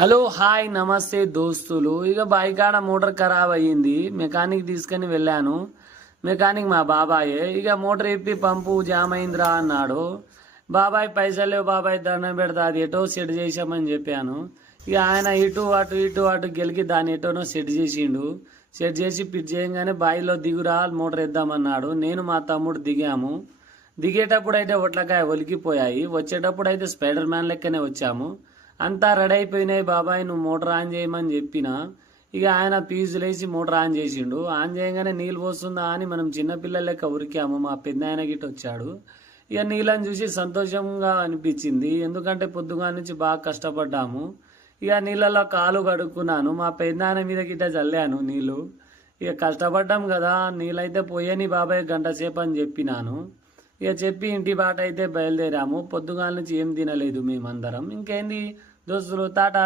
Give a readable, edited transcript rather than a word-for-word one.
Hello hi నమస్తే దోస్తులు. ఇక బైక్ ఆడ మోటార్ ఖరాబ్ అయ్యింది. మెకానిక్ తీసుకొని వెళ్ళాను. మెకానిక్ మా బాబాయే. ఇక మోటార్ ఇప్పి పంపు జామ్ అయిందిరా అన్నాడు. బాబాయ్ పైసలు లేవు బాబాయ్, దండం పెడతా, అది ఎటో సెట్ చేసామని చెప్పాను. ఇక ఆయన ఇటు అటు గెలికి దాన్ని ఎటోనో సెట్ చేసిండు. సెట్ చేసి ఫిట్ చేయగానే బాయిలో దిగురా మోటార్ వేద్దామన్నాడు. నేను మా తమ్ముడు దిగాము. దిగేటప్పుడు అయితే ఒట్లకాయ ఒలికిపోయాయి, వచ్చేటప్పుడు అయితే స్పైడర్ మ్యాన్ లెక్కనే వచ్చాము. అంతా రెడీ అయిపోయినాయి బాబాయ్, నువ్వు మోటార్ ఆన్ చేయమని చెప్పిన. ఇక ఆయన ఫీజులు వేసి మోటార్ ఆన్ చేసిండు. ఆన్ చేయగానే నీళ్ళు పోస్తుందా అని మనం చిన్నపిల్లల లెక్క ఉరికాము. మా పెద్ద ఆయన గిట్ట వచ్చాడు. ఇక నీళ్ళని చూసి సంతోషంగా అనిపించింది, ఎందుకంటే పొద్దుగా నుంచి బాగా కష్టపడ్డాము. ఇక నీళ్ళలో కాలు కడుక్కున్నాను, మా పెద్ద ఆయన మీద గిట్ట చల్లాను నీళ్ళు. ఇక కష్టపడ్డాం కదా, నీళ్ళైతే పోయని బాబాయ్ గంట సేపు అని చెప్పినాను. ఇక చెప్పి ఇంటి బాట అయితే బయలుదేరాము. పొద్దుగాల నుంచి ఏం తినలేదు మేమందరం. ఇంకేంది దోస్తులు, తాట.